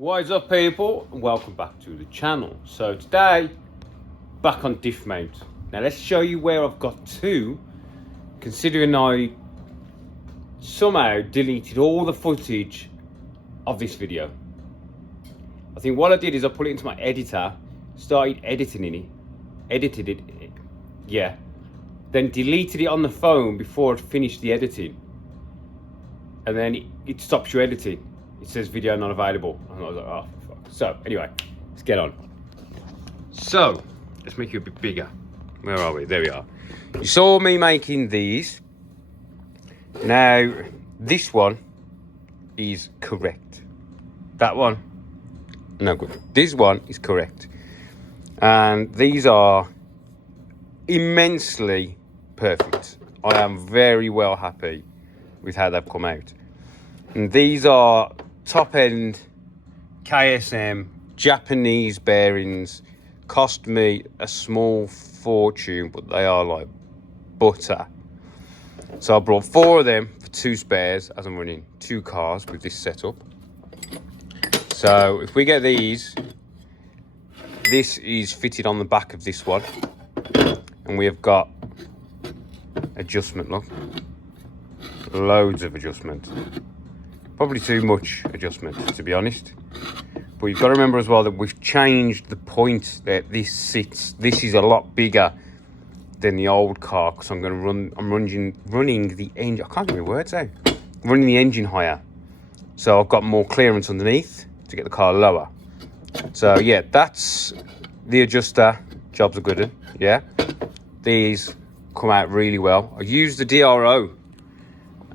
What is up, people, and welcome back to the channel. So today, back on diff mount. Now let's show you where I've got to, considering I somehow deleted all the footage of this video. I think what I did is I put it into my editor, started edited it, yeah, then deleted it on the phone before I'd finished the editing, and then it stops you editing. It says video not available. And I was like, oh, fuck. So, anyway, let's get on. So, let's make you a bit bigger. Where are we? There we are. You saw me making these. Now, this one is correct. That one, no good. This one is correct. And these are immensely perfect. I am very well happy with how they've come out. And these are top end KSM Japanese bearings. Cost me a small fortune, but they are like butter. So I brought 4 of them for 2 spares, as I'm running 2 cars with this setup. So if we get these, this is fitted on the back of this one, and we have got adjustment, look, loads of adjustment. Probably too much adjustment, to be honest. But you've got to remember as well that we've changed the point that this sits. This is a lot bigger than the old car, because I'm running the engine. I can't get my words out. Running the engine higher. So I've got more clearance underneath to get the car lower. So yeah, that's the adjuster. Job's a good one, yeah. These come out really well. I used the DRO.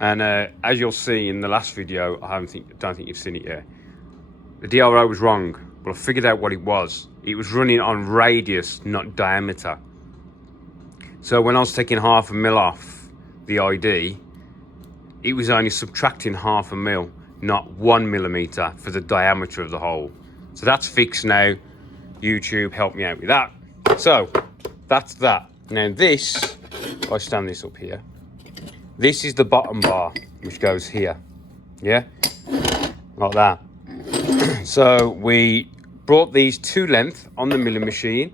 And as you'll see in the last video, I don't think you've seen it yet. The DRO was wrong, but I figured out what it was. It was running on radius, not diameter. So when I was taking 0.5 mil off the ID, it was only subtracting 0.5 mil, not 1 millimeter for the diameter of the hole. So that's fixed now. YouTube helped me out with that. So that's that. Now this, if I stand this up here, this is the bottom bar, which goes here, yeah, like that. So we brought these to length on the milling machine.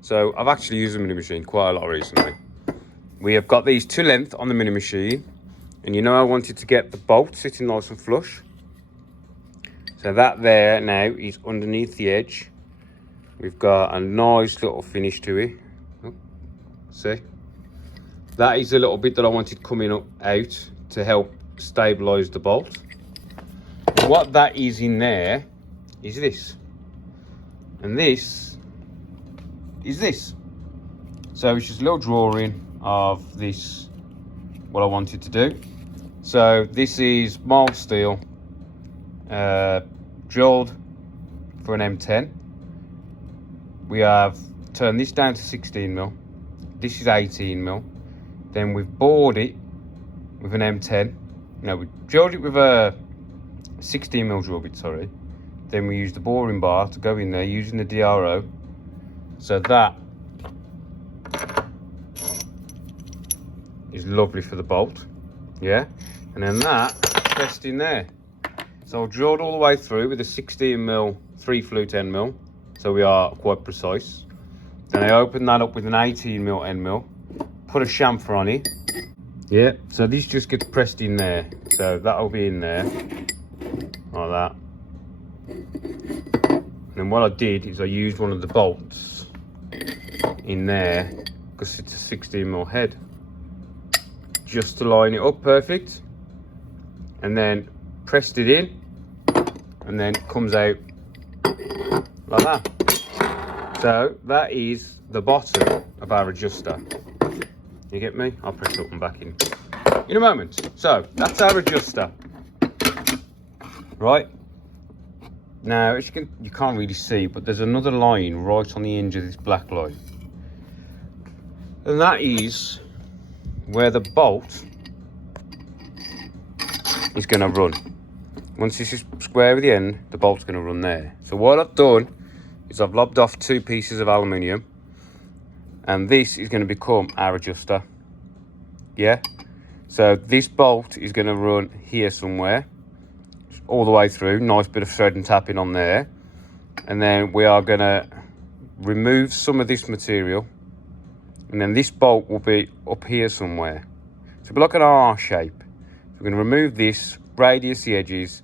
So I've actually used the milling machine quite a lot recently. We have got these to length on the milling machine, and you know I wanted to get the bolt sitting nice and flush. So that there now is underneath the edge. We've got a nice little finish to it. Oh, see? That is a little bit that I wanted coming up out to help stabilise the bolt. What that is in there is this. And this is this. So it's just a little drawing of this, what I wanted to do. So this is mild steel, drilled for an M10. We have turned this down to 16 mil. This is 18 mil. Then we've bored it with an M10. No, we drilled it with a 16 mil drill bit, sorry. Then we used the boring bar to go in there using the DRO. So that is lovely for the bolt, yeah. And then that pressed in there. So I drilled all the way through with a 16 mil 3 flute end mill. So we are quite precise. Then I opened that up with an 18 mil end mill. Put a chamfer on it, yeah, so this just gets pressed in there, so that'll be in there like that. And then what I did is I used one of the bolts in there, because it's a 16 mil head, just to line it up perfect, and then pressed it in, and then it comes out like that. So that is the bottom of our adjuster. You get me? I'll press it up and back in a moment. So that's our adjuster, right? Now, as you can't really see, but there's another line right on the edge of this black line, and that is where the bolt is going to run. Once this is square with the end, the bolt's going to run there. So what I've done is I've lobbed off 2 pieces of aluminium. And this is going to become our adjuster, yeah. So this bolt is going to run here somewhere, all the way through. Nice bit of thread and tapping on there. And then we are going to remove some of this material. And then this bolt will be up here somewhere. So it'll be like an R shape. So we're going to remove this, radius the edges.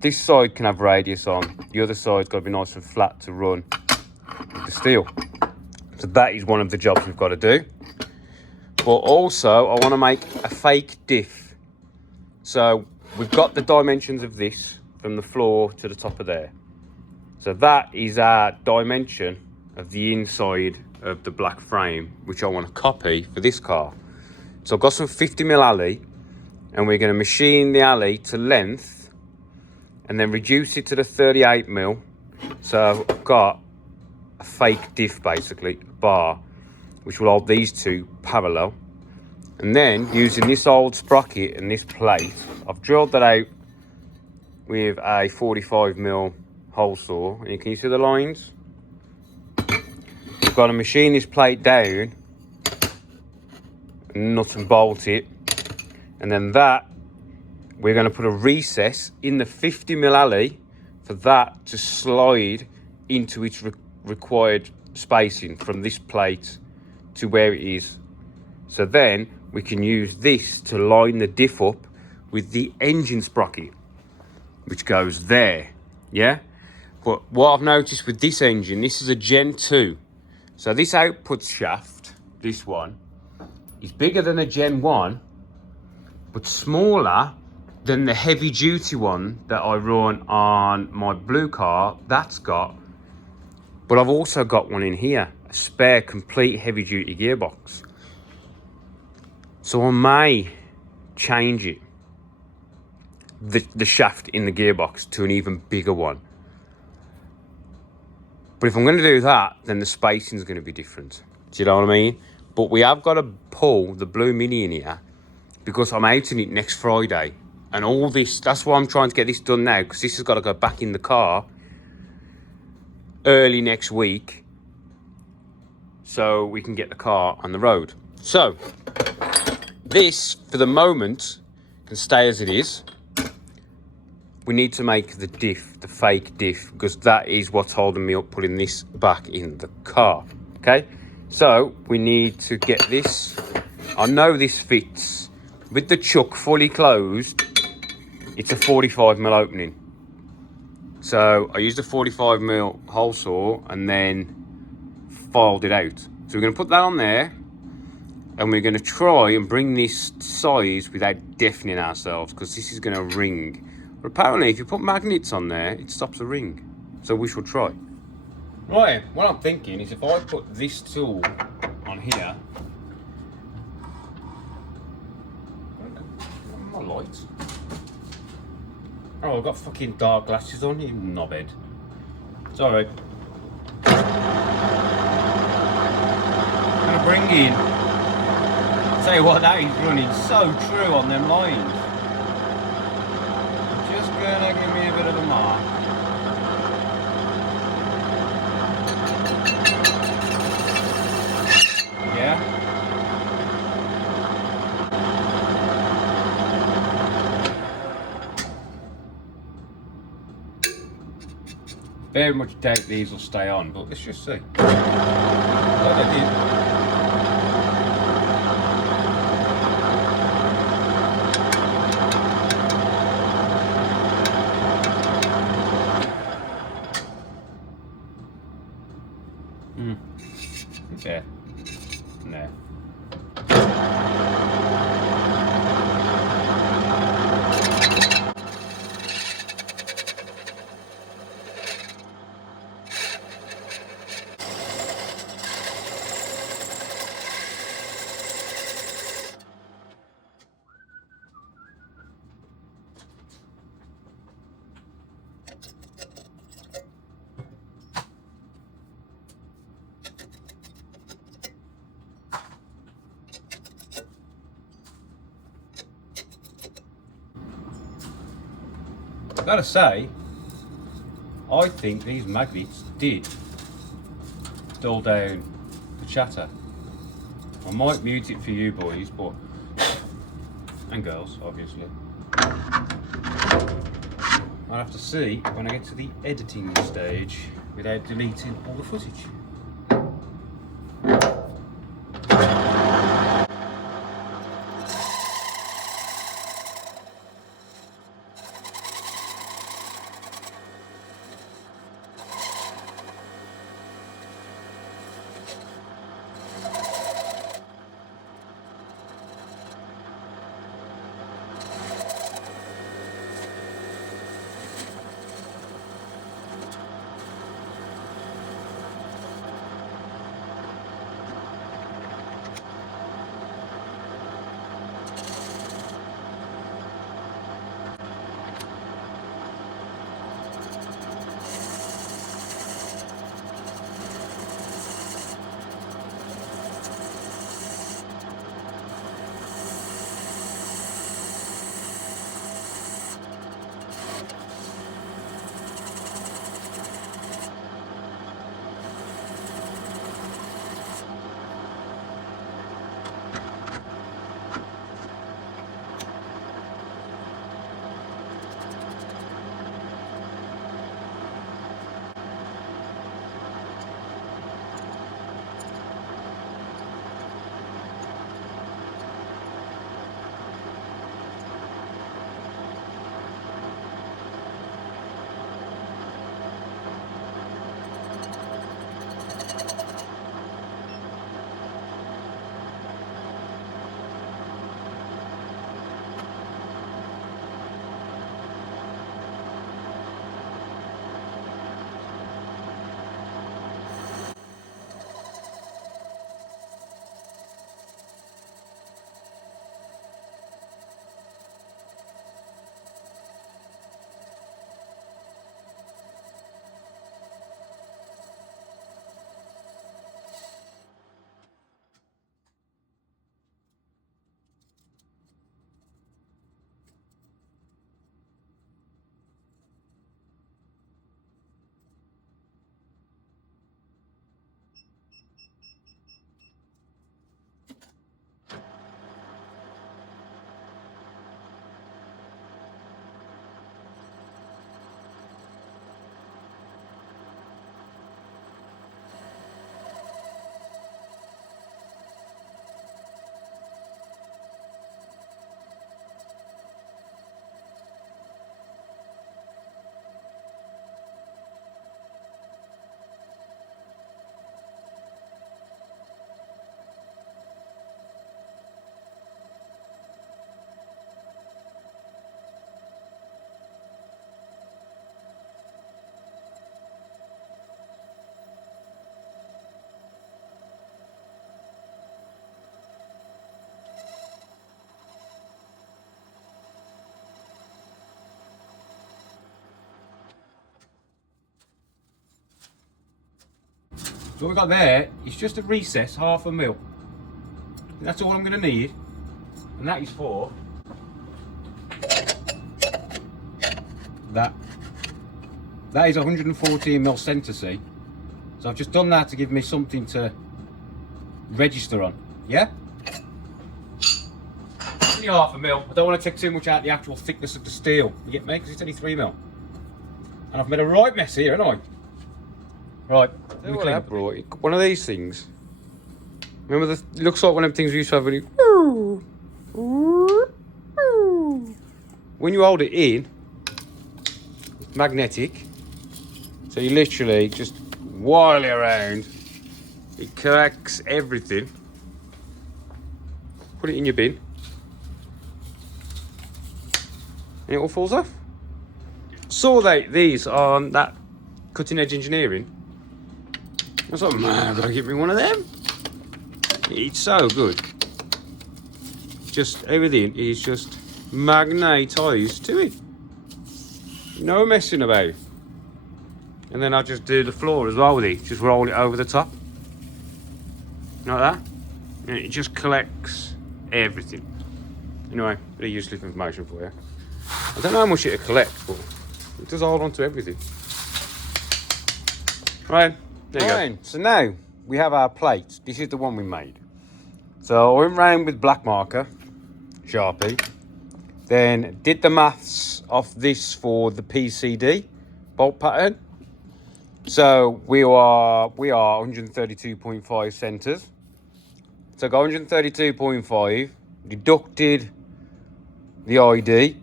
This side can have radius on. The other side's got to be nice and flat to run with the steel. So that is one of the jobs we've got to do. But also, I want to make a fake diff. So we've got the dimensions of this from the floor to the top of there. So that is our dimension of the inside of the black frame, which I want to copy for this car. So I've got some 50mm alley, and we're going to machine the alley to length and then reduce it to the 38mm. So I've got a fake diff, basically, a bar, which will hold these two parallel. And then using this old sprocket and this plate, I've drilled that out with a 45mm hole saw. And can you see the lines? I've got to machine this plate down, nut and bolt it, and then that we're going to put a recess in the 50mm alley for that to slide into its required spacing from this plate to where it is. So then we can use this to line the diff up with the engine sprocket, which goes there, yeah? But what I've noticed with this engine, this is a Gen 2. So this output shaft, this one, is bigger than a Gen 1, but smaller than the heavy duty one that I run on my blue car. That's got, but I've also got one in here, a spare complete heavy duty gearbox. So I may change it, the shaft in the gearbox, to an even bigger one. But if I'm going to do that, then the spacing is going to be different. Do you know what I mean? But we have got to pull the Blue Mini in here because I'm out in it next Friday. And all this, that's why I'm trying to get this done now, because this has got to go back in the car early next week so we can get the car on the road. So this, for the moment, can stay as it is. We need to make the diff, the fake diff, because that is what's holding me up putting this back in the car, okay? So we need to get this. I know this fits. With the chuck fully closed, it's a 45mm opening. So I used a 45mm hole saw and then filed it out. So we're going to put that on there, and we're going to try and bring this size without deafening ourselves, because this is going to ring. But apparently, if you put magnets on there, it stops the ring. So we shall try. Right, what I'm thinking is if I put this tool on here. My lights. Oh, I've got fucking dark glasses on, you knobhead. It's alright. I'm gonna bring in. I'll tell you what, that is running so true on them lines. Just gonna give me a bit of a mark. Yeah. Very much doubt these will stay on, but let's just see. Like they did. Okay. No. Gotta say, I think these magnets did dull down the chatter. I might mute it for you boys, but and girls, obviously. I'll have to see when I get to the editing stage without deleting all the footage. So what we've got there is just a recess, 1/2 mil. That's all I'm going to need, and that is for that. That is 114 mil centre C. So I've just done that to give me something to register on. Yeah? Only 1/2 mil. I don't want to take too much out of the actual thickness of the steel. You get me? Because it's only 3 mil. And I've made a right mess here, haven't I? Right. What I brought, one of these things. Remember, it looks like one of them things we used to have when you hold it in, it's magnetic. So you literally just while it around, it collects everything. Put it in your bin, and it all falls off. Saw these on that Cutting Edge Engineering. I was like, man, did I get me one of them? It's so good. Just everything is just magnetised to it. No messing about. And then I just do the floor as well with it. Just roll it over the top. Like that. And it just collects everything. Anyway, bit of useful information for you. I don't know how much it'll collect, but it does hold on to everything. Right, there you go. So now we have our plate. This is the one we made. So I went round with black marker, Sharpie, then did the maths off this for the PCD bolt pattern. So we are 132.5 centers. So I got 132.5, deducted the ID,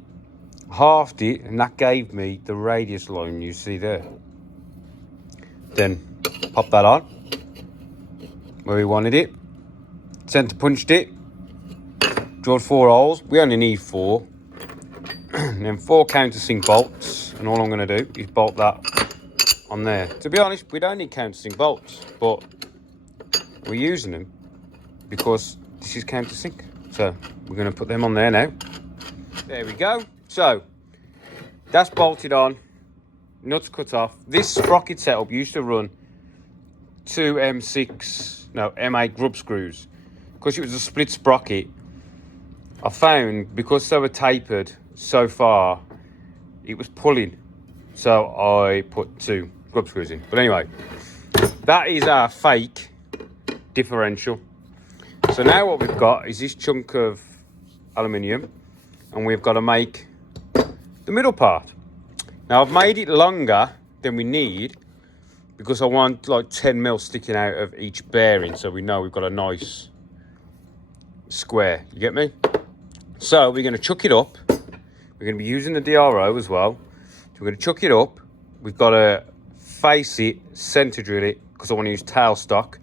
halved it, and that gave me the radius line you see there. Then pop that on where we wanted it, center punched it, drilled 4 holes. We only need 4, and then 4 countersink bolts, and all I'm going to do is bolt that on there. To be honest, we don't need countersink bolts, but we're using them because this is countersink. So we're going to put them on there now. There we go. So that's bolted on, nuts cut off. This sprocket setup used to run 2 M8 grub screws. Because it was a split sprocket, I found because they were tapered so far, it was pulling. So I put 2 grub screws in. But anyway, that is our fake differential. So now what we've got is this chunk of aluminium, and we've got to make the middle part. Now I've made it longer than we need because I want like 10 mil sticking out of each bearing, so we know we've got a nice square. You get me? So we're going to chuck it up. We're going to be using the DRO as well. So we're going to chuck it up. We've got to face it, center drill it, because I want to use tailstock,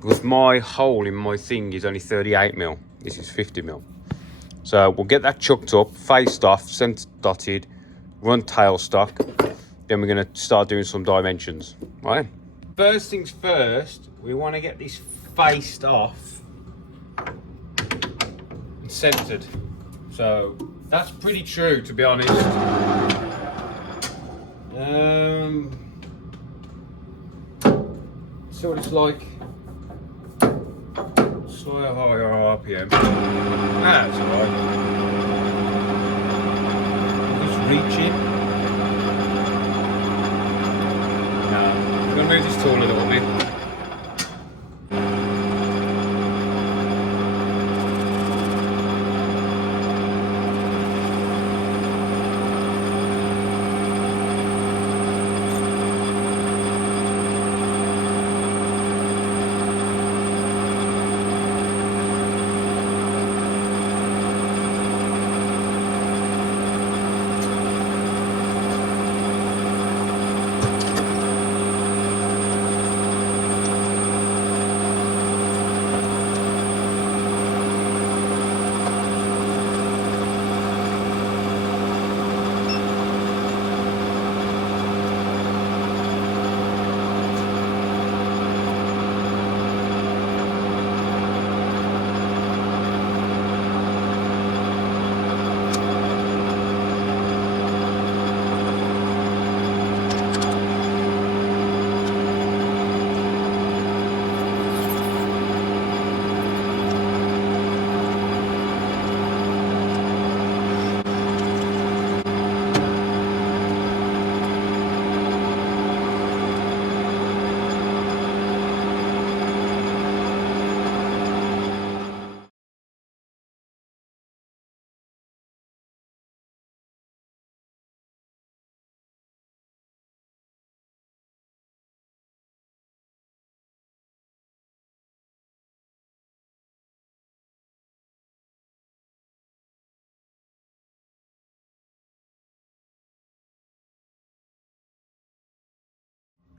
because my hole in my thing is only 38 mil. This is 50 mil. So we'll get that chucked up, faced off, center dotted, run tailstock. Then we're going to start doing some dimensions. Right. First things first, we want to get this faced off and centered. So that's pretty true, to be honest. See what it's like. Slightly higher RPM. That's alright. Just reaching. I'm going to move this tool a little bit.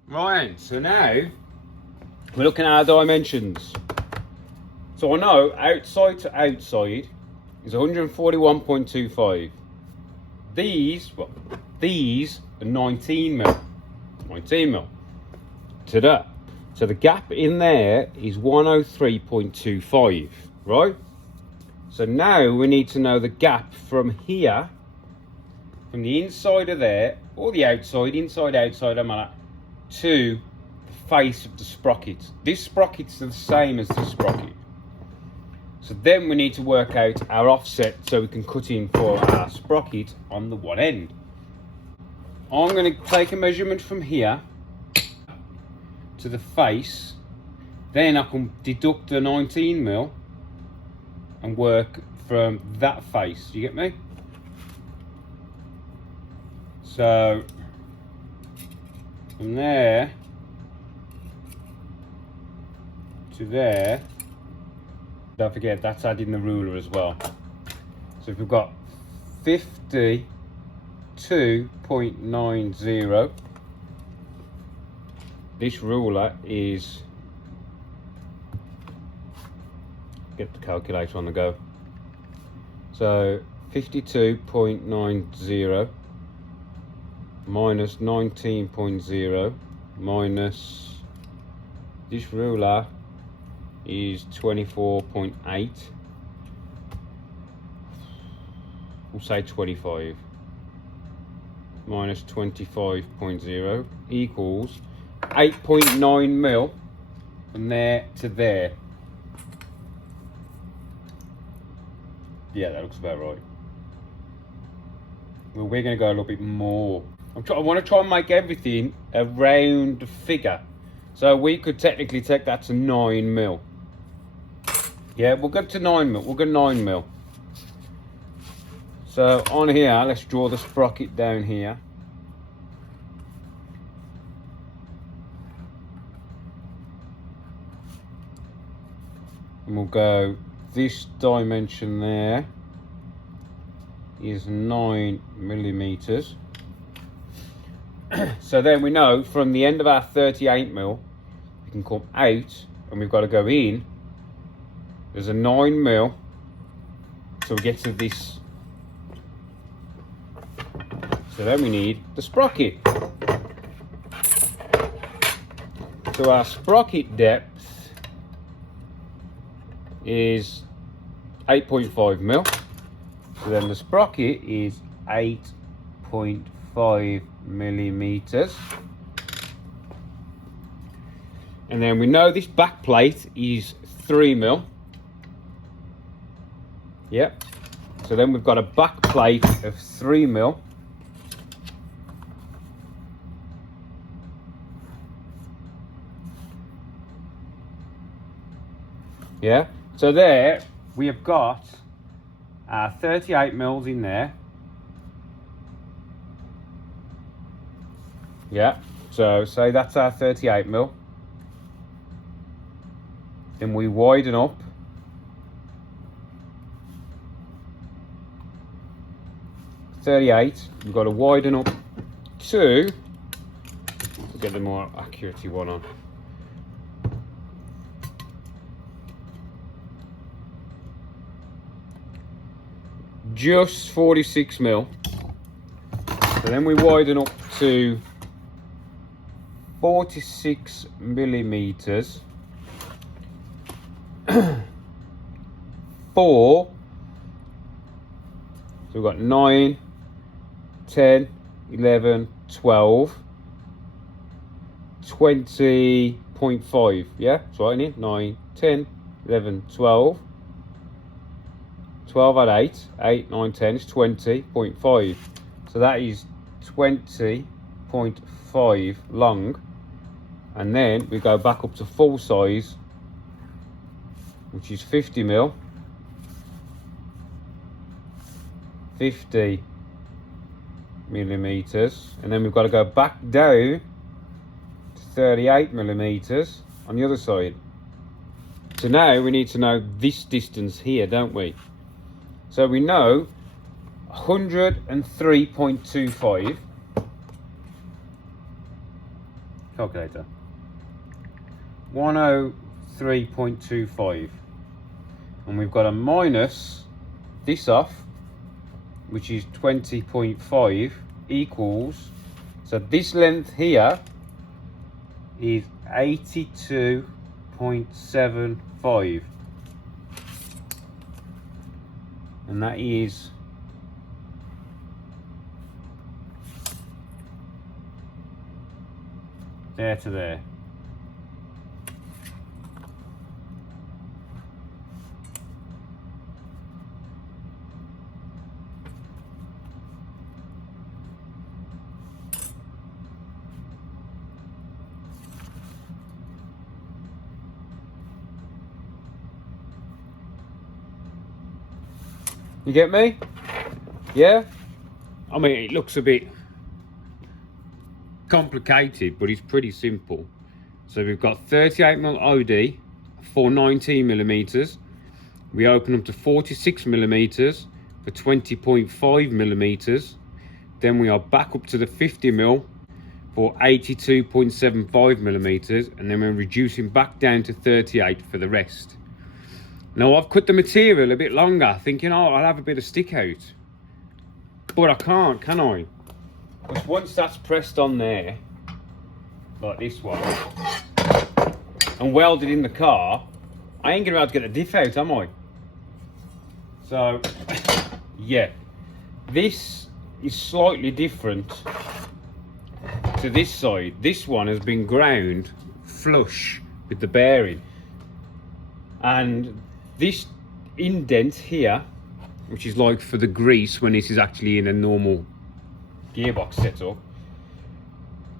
Right, so now we're looking at our dimensions. So I know outside to outside is 141.25. These are 19 mil. 19 mil to that. So the gap in there is 103.25, right? So now we need to know the gap from here, from the inside of there, or the outside, inside, outside, I'm at, to the face of the sprocket. This sprocket's the same as this sprocket. So then we need to work out our offset so we can cut in for our sprocket on the one end. I'm going to take a measurement from here to the face, then I can deduct the 19 mil and work from that face. You get me? So from there to there, don't forget that's adding the ruler as well. So if we've got 52.90, this ruler is, get the calculator on the go, so 52.90 minus 19.0 minus this ruler is 24.8. We'll say 25 minus 25.0 equals 8.9 mil from there to there. Yeah, that looks about right. Well, we're going to go a little bit more. I want to try and make everything a round figure. So we could technically take that to 9 mil. Yeah, we'll go to 9 mil. We'll go 9 mil. So on here, let's draw the sprocket down here. And we'll go, this dimension there is 9 millimeters. So then we know from the end of our 38 mil, we can come out and we've got to go in. There's a 9 mil. So we get to this. So then we need the sprocket. So our sprocket depth is 8.5 mil. So then the sprocket is 8.5 millimeters. And then we know this back plate is 3 mil. Yep. So then we've got a back plate of 3 mil. Yeah. So there we have got our 38 mils in there. Yeah, so say that's our 38 mil. Then we widen up. We've got to widen up to get the more accurate one on. Just 46 mil. So then we widen up to 46 millimeters for, so we've got 9, 10, 11, 12, 20.5. Yeah, so I need 9, 10, 11, 12. 12 at 8, 9, 10 is 20.5. So that is 20.5 long. And then we go back up to full size, which is 50 mil. 50 millimeters. And then we've got to go back down to 38 millimeters on the other side. So now we need to know this distance here, don't we? So we know 103.25. Calculator. 103.25. And we've got to minus this off, which is 20.5 equals, so this length here is 82.75. And that is there to there. You get me? Yeah? I mean, it looks a bit complicated, but it's pretty simple. So we've got 38mm OD for 19mm. We open up to 46mm for 20.5mm. Then we are back up to the 50mm for 82.75mm, and then we're reducing back down to 38 for the rest. Now I've cut the material a bit longer, thinking, oh, I'll have a bit of stick out. But I can't, can I? Because once that's pressed on there, like this one, and welded in the car, I ain't gonna be able to get the diff out, am I? So, yeah. This is slightly different to this side. This one has been ground flush with the bearing. And this indent here, which is like for the grease when this is actually in a normal gearbox setup,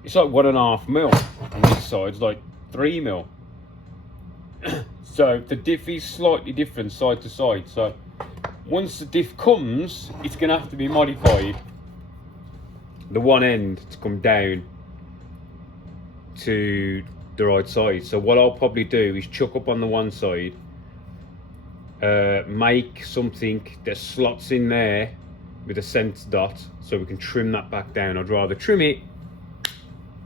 it's like 1.5mm, and this side's like 3mm. So the diff is slightly different side to side. So once the diff comes, it's gonna have to be modified, the one end to come down to the right side. So what I'll probably do is chuck up on the one side, make something that slots in there with a center dot so we can trim that back down. I'd rather trim it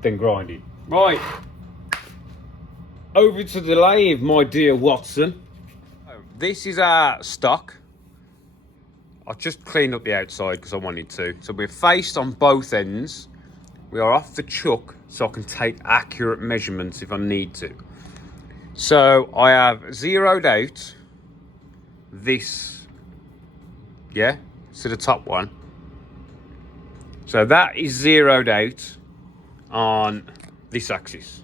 than grind it. Right, over to the lathe, my dear Watson. This is our stock. I've just cleaned up the outside because I wanted to. So we're faced on both ends. We are off the chuck so I can take accurate measurements if I need to. So I have zeroed out this, yeah, to the top one. So that is zeroed out on this axis.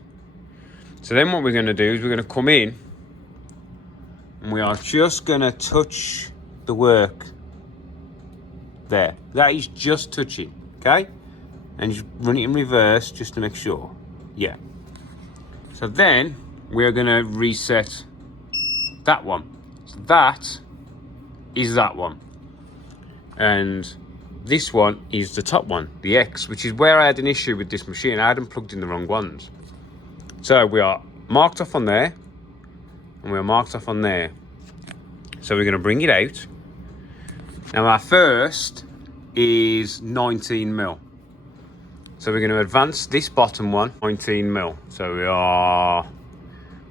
So then what we're going to do is we're going to come in and we are just going to touch the work there. That is just touching, okay? And just run it in reverse just to make sure. Yeah. So then we're going to reset that one. So that is that one. And this one is the top one, the X, which is where I had an issue with this machine. I hadn't plugged in the wrong ones. So we are marked off on there, and we are marked off on there. So we're going to bring it out. Now our first is 19mm. So we're going to advance this bottom one 19mm. So we are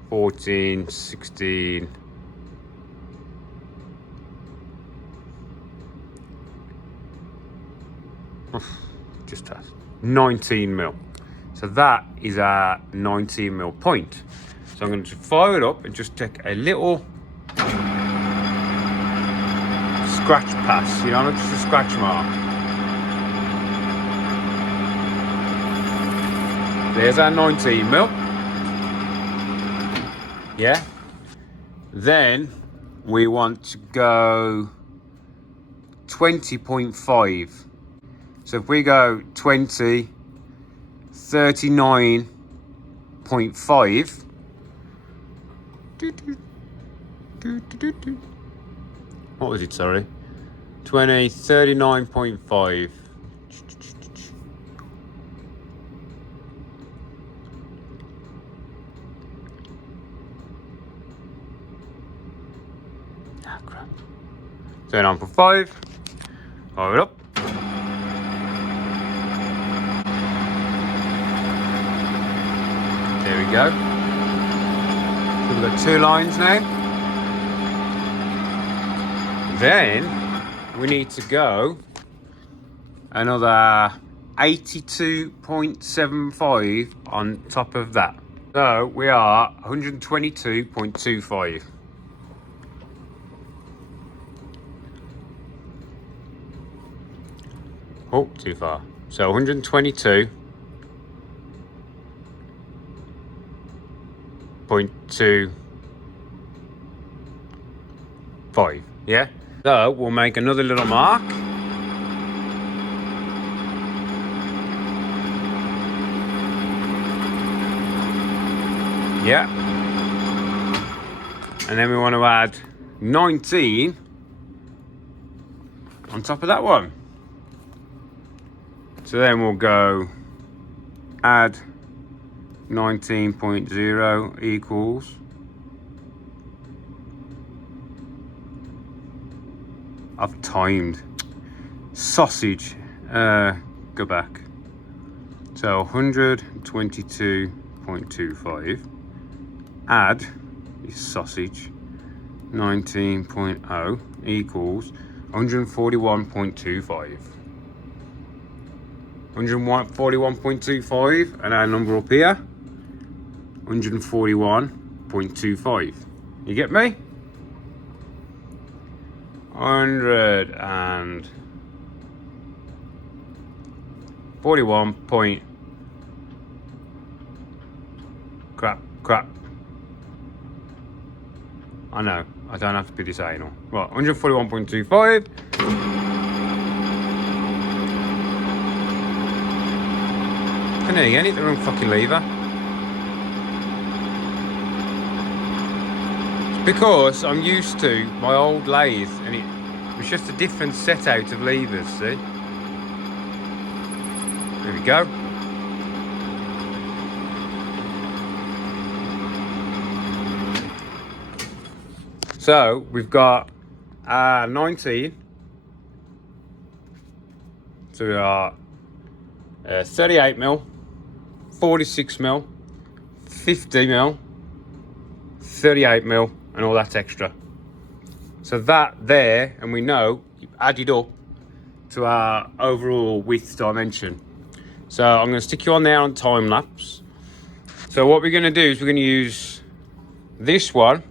14, 16. Just that 19mm. So that is our 19mm point. So I'm going to fire it up and just take a little scratch pass, you know, not just a scratch mark. There's our 19mm. Yeah. Then we want to go 20.5. So if we go 20, 39.5. What was it, sorry? 20, 39.5. Ah, crap. 39.5. Fire it up. There we go. So we've got 2 lines now. Then we need to go another 82.75 on top of that. So we are 122.25. Oh, too far. So 122.25. Yeah. So we'll make another little mark. Yeah. And then we want to add 19 on top of that one. So then we'll go add 19.0 equals I've timed sausage. Go back. So 122.25 add this sausage 19.0 equals 141.25. 141.25, and our number up here 141.25. You get me? 141 point crap. I know, I don't have to be this anal. Right, 141.25. And there again, hit the wrong fucking lever. It's because I'm used to my old lathe and it was just a different set out of levers, see? There we go. So we've got 19. So we are 38 mil, 46 mil, 50 mil, 38 mil, and all that extra. So that there, and we know, added up to our overall width dimension. So I'm going to stick you on there on time lapse. So what we're going to do is we're going to use this one.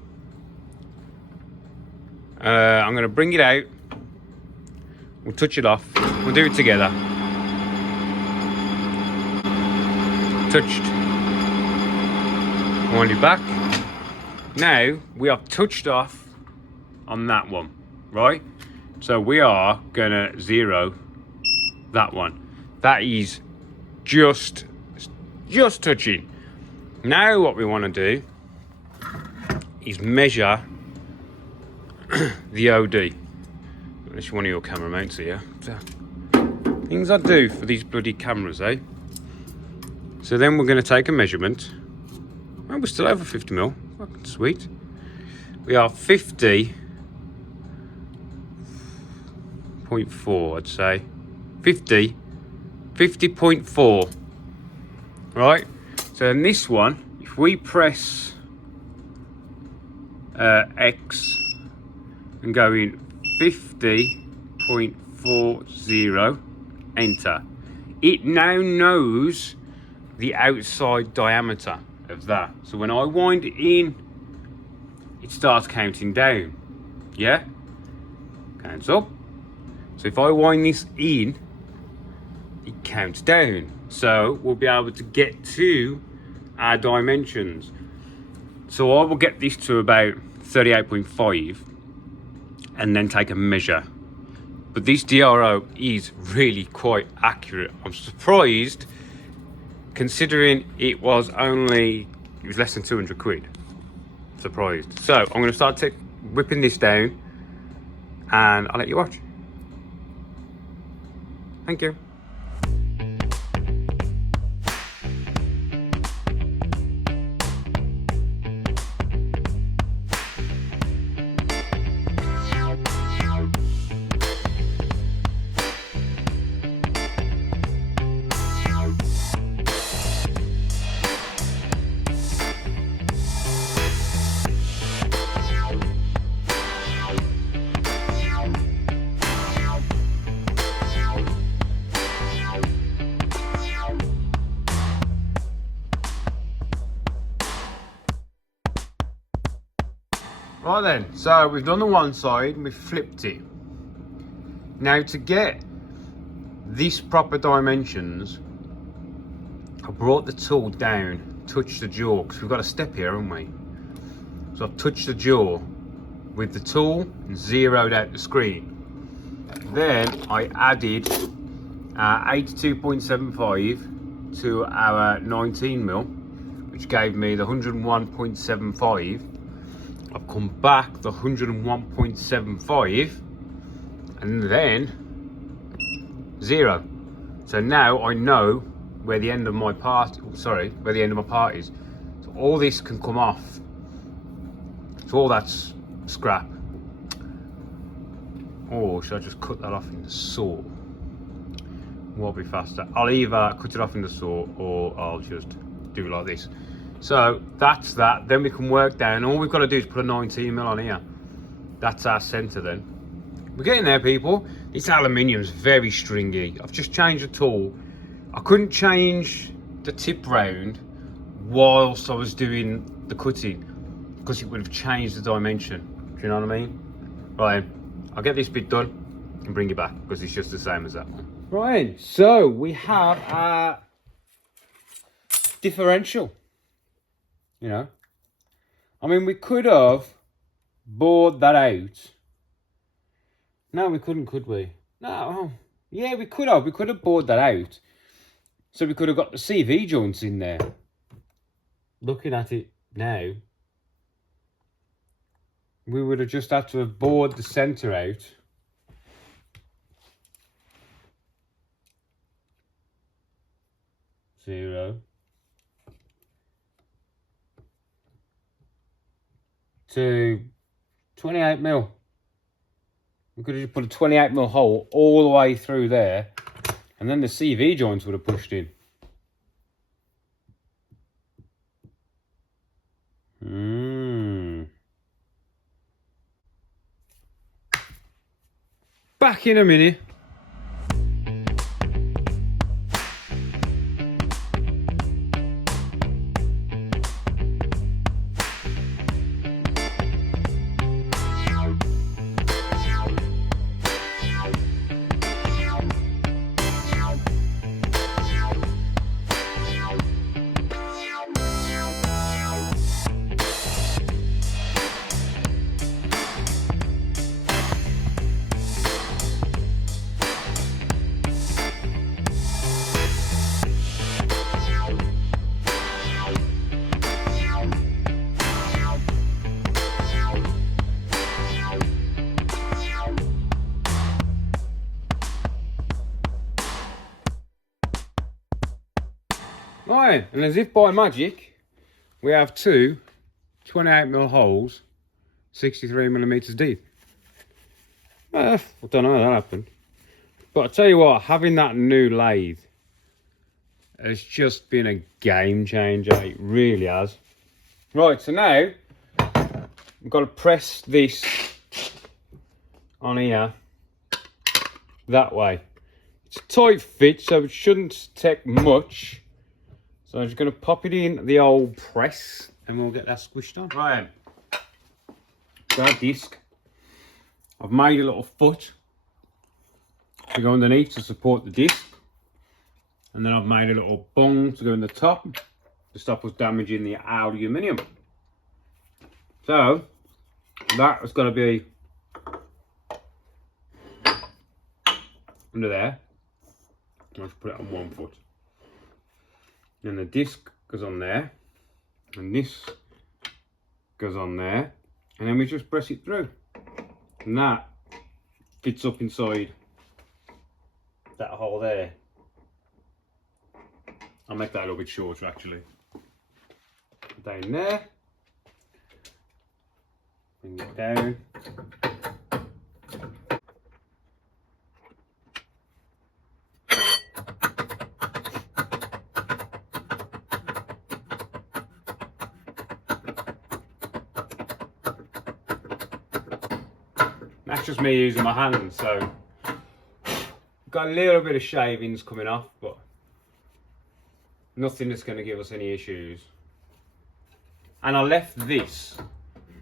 I'm going to bring it out. We'll touch it off. We'll do it together. Touched. Wind it back. Now we have touched off on that one, right? So we are gonna zero that one. That is just touching. Now what we want to do is measure the OD. Unless one of your camera mounts here. Things I do for these bloody cameras, eh? So then we're going to take a measurement. Oh, we're still over 50 mil. Fucking sweet. We are 50.4, I'd say. 50.4. Right? So in this one, if we press X and go in 50.40, enter. It now knows the outside diameter of that. So when I wind it in, it starts counting down. Yeah? Counts up. So if I wind this in, it counts down. So we'll be able to get to our dimensions. So I will get this to about 38.5 and then take a measure. But this DRO is really quite accurate. I'm surprised, considering it was less than 200 quid. Surprised. So I'm going to start whipping this down and I'll let you watch. Thank you. Right then, so we've done the one side and we've flipped it. Now to get these proper dimensions, I brought the tool down, touched the jaw, because we've got a step here, haven't we? So I've touched the jaw with the tool and zeroed out the screen. Then I added 82.75 to our 19 mil, which gave me the 101.75. I've come back the 101.75 and then 0. So now I know where the end of my part, sorry, where the end of my part is. So all this can come off. So all that's scrap. Or should I just cut that off in the saw? What'll be faster? I'll either cut it off in the saw or I'll just do it like this. So that's that. Then we can work down. All we've got to do is put a 19mm on here. That's our centre then. We're getting there, people. This aluminium's very stringy. I've just changed the tool. I couldn't change the tip round whilst I was doing the cutting because it would have changed the dimension. Do you know what I mean? Right, I'll get this bit done and bring it back because it's just the same as that one. Right, so we have our differential. You know, I mean, we could have bored that out. No, we couldn't, could we? No, yeah, we could have. We could have bored that out. So we could have got the CV joints in there. Looking at it now, we would have just had to have bored the centre out. Zero. To 28mm. We could have just put a 28mm hole all the way through there, and then the CV joints would have pushed in. Back in a minute. Right, and as if by magic, we have two 28mm holes, 63mm deep. I don't know how that happened. But I tell you what, having that new lathe has just been a game changer. It really has. Right, so now I've got to press this on here that way. It's a tight fit, so it shouldn't take much. So I'm just going to pop it in the old press and we'll get that squished on. Right, grab disc. I've made a little foot to go underneath to support the disc. And then I've made a little bung to go in the top to stop us damaging the aluminium. So that has got to be under there. I'll just put it on one foot. Then the disc goes on there, and this goes on there, and then we just press it through, and that fits up inside that hole there. I'll make that a little bit shorter actually. Down there, bring it down. That's just me using my hands, so got a little bit of shavings coming off, but nothing that's going to give us any issues. And I left this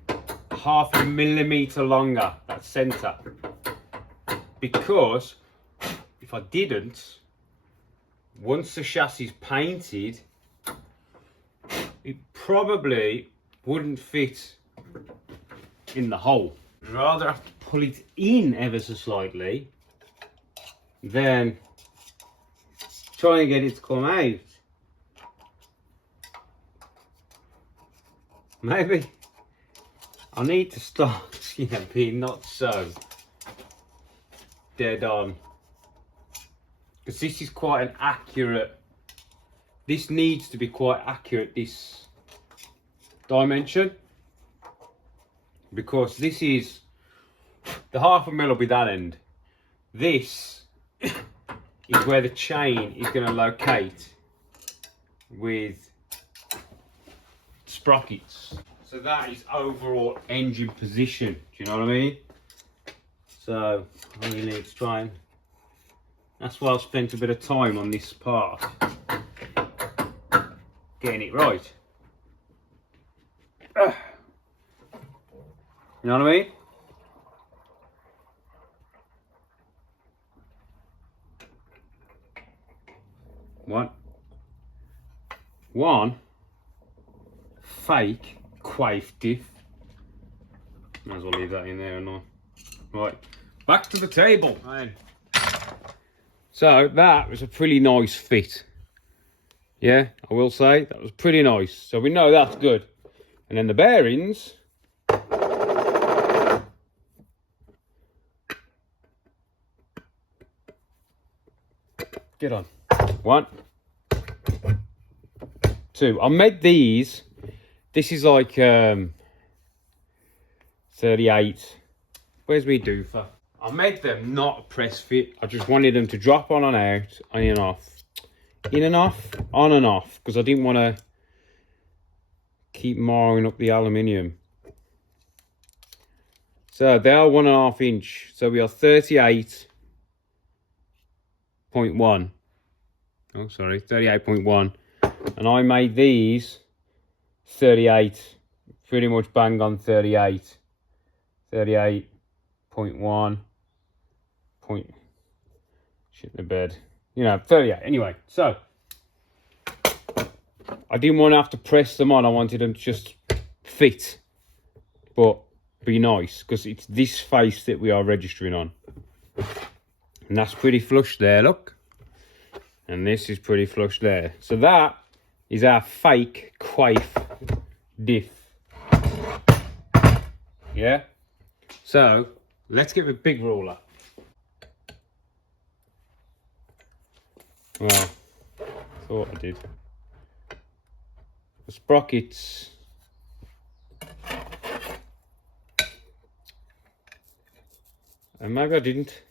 0.5 millimeter longer, that centre, because if I didn't, once the chassis is painted, it probably wouldn't fit in the hole. I'd rather have to pull it in ever so slightly than try and get it to come out. Maybe I need to start, being not so dead on, because this is quite an accurate this needs to be quite accurate, this dimension, because this is the 1/2 mil will be that end. This is where the chain is going to locate with sprockets. So that is overall engine position. Do you know what I mean? So I really need to try and, that's why I've spent a bit of time on this part, getting it right. You know what I mean? One fake Quaife diff. Might as well leave that in there and all. Right, back to the table. Right. So that was a pretty nice fit. Yeah, I will say that was pretty nice. So we know that's good. And then the bearings. Get on. 1, 2. I made these. This is like 38. Where's me doofer? I made them not a press fit. I just wanted them to drop on and out, in and off. In and off, on and off. Because I didn't want to keep marring up the aluminium. So they are 1.5 inch. So we are 38.1. Oh, sorry, 38.1. And I made these 38. Pretty much bang on 38. 38.1. Shit in the bed. You know, 38. Anyway, so I didn't want to have to press them on. I wanted them to just fit, but be nice, because it's this face that we are registering on. And that's pretty flush there, look. And this is pretty flush there. So that is our fake Quaife diff. Yeah? So, let's get the big ruler. Well, thought I did. The sprockets. And maybe I didn't.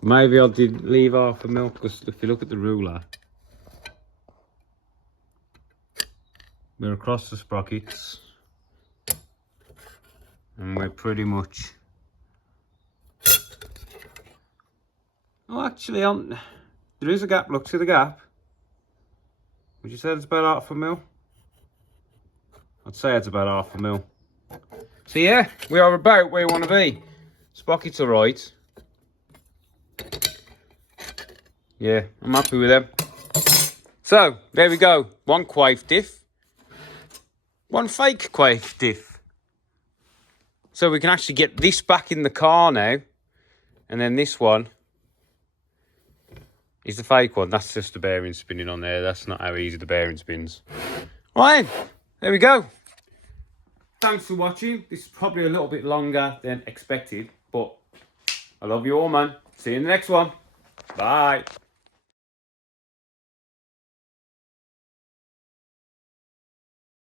Maybe I did leave 1/2 mil, because if you look at the ruler, we're across the sprockets. And we're pretty much... Oh, actually, there is a gap. Look, see the gap? Would you say it's about 1/2 mil? I'd say it's about 1/2 mil. So yeah, we are about where we want to be. Sprockets are right. Yeah, I'm happy with them. So, there we go. 1 Quaife diff. 1 fake Quaife diff. So we can actually get this back in the car now. And then this one is the fake one. That's just the bearing spinning on there. That's not how easy the bearing spins. Right, there we go. Thanks for watching. This is probably a little bit longer than expected, but I love you all, man. See you in the next one. Bye.